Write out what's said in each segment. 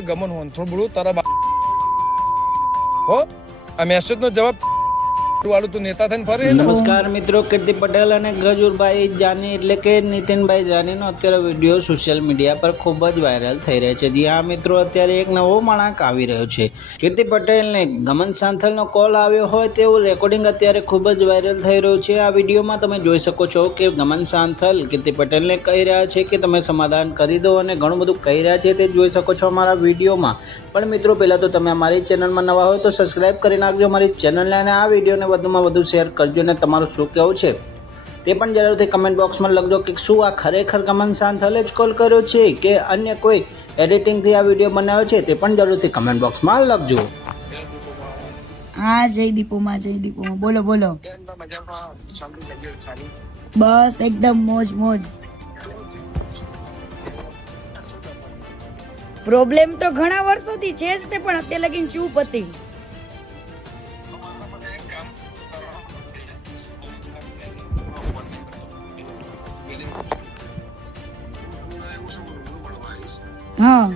ગમન હોનથ્રો બોલું તારા બા હો? આ મેસેજનો જવાબ નમસ્કાર મિત્રો, કીર્તિ પટેલ અને ગજુરભાઈ જાની, એટલે કે નીતિનભાઈ જાનીનો અત્યારે વીડિયો સોશિયલ મીડિયા પર ખૂબ જ વાયરલ થઈ રહ્યો છે. જી હા મિત્રો, અત્યારે એક નવો વળાંક આવી રહ્યો છે. કીર્તિ પટેલને ગમન સાંથલનો કોલ આવ્યો હોય તેવું રેકોર્ડિંગ અત્યારે ખૂબ જ વાયરલ થઈ રહ્યું છે. આ વિડીયોમાં તમે જોઈ શકો છો કે ગમન સાંથલ કીર્તિ પટેલને કહી રહ્યા છે કે તમે સમાધાન કરી દો અને ઘણું બધું કહી રહ્યા છે તે જોઈ શકો છો અમારા વિડીયોમાં. પણ મિત્રો, પહેલાં તો તમે અમારી ચેનલમાં નવા હોય તો સબસ્ક્રાઈબ કરી નાખજો. અમારી ચેનલને અને આ વિડીયોને વધુમાં વધુ શેર કરજો અને તમારું શું કહેવું છે? તે પણ જરૂરથી કમેન્ટ બોક્સમાં લખજો કે શું આ ખરેખર ગમન સાંથલે જ કોલ કર્યો છે કે અન્ય કોઈ એડિટિંગથી આ વીડિયો બનાવ્યો છે તે પણ જરૂરથી કમેન્ટ બોક્સમાં લખજો. હા, જય દીપોમાં જય દીપોમાં. બોલો બોલો. બસ, એકદમ મોજ મોજ. પ્રોબ્લેમ તો ઘણા વર્ષોથી છે જ તે, પણ અત્યારે લગીન ચૂપ હતી હા.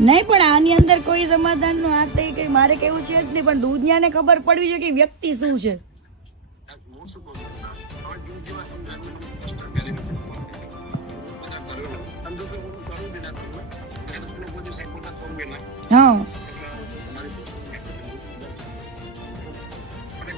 નહીં પણ આની અંદર કોઈ સમાધાનનું આ તે કઈ મારે કેવું છે જ નહીં પણ દુનિયાને ખબર પડવી જોઈએ કે વ્યક્તિ શું છે. હા.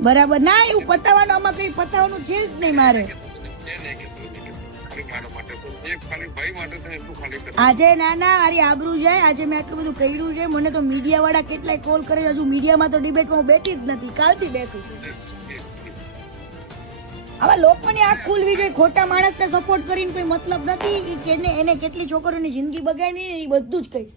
બરાબર. ના એવું પતાવવાનું આમાં કઈ પતાવવાનું છે જ નહીં મારે. મારા આજે ના ના આરી આબરૂ જાય. આજે મેં આટલું બધું કર્યું છે. મને તો મીડિયા વાળા કેટલાય કોલ કરે. હજુ મીડિયામાં તો ડિબેટમાં હું બેઠી જ નથી. કાલથી બેસી હવે લોકોને આંખ ખુલવી જોઈએ. ખોટા માણસને સપોર્ટ કરીને કોઈ મતલબ નથી. કે એને કેટલી છોકરીઓની જિંદગી બગાડી એ બધું જ કહીશ.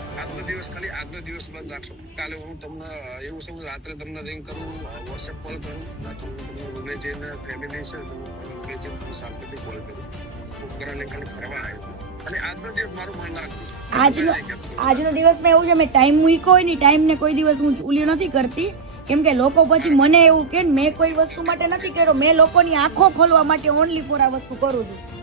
આજનો દિવસ ખાલી આજનો દિવસ બંધ રાખશો. કાલે હું તમને એવું છે રાત્રે તમને રિંગ કરું વોટ્સએપ કોલ કરું તમને રૂમે જઈને ફેમિલી છે રૂમે જઈને તમને શાંતિથી કોલ કરું. ઉપકરણને ખાલી ફરવા આવ્યો. અને આજનો દિવસ મારું મન નાખ્યું આજનો આજનો દિવસમાં એવું છે મેં ટાઈમ મૂક્યો હોય ને ટાઈમ ને કોઈ દિવસ હું ઉલી નથી કરતી. કેમ કે લોકો પછી મને એવું કે મેં કોઈ વસ્તુ માટે નથી કર્યો મેં લોકોની આંખો ખોલવા માટે ઓનલી ફોર આ વસ્તુ કરું છું.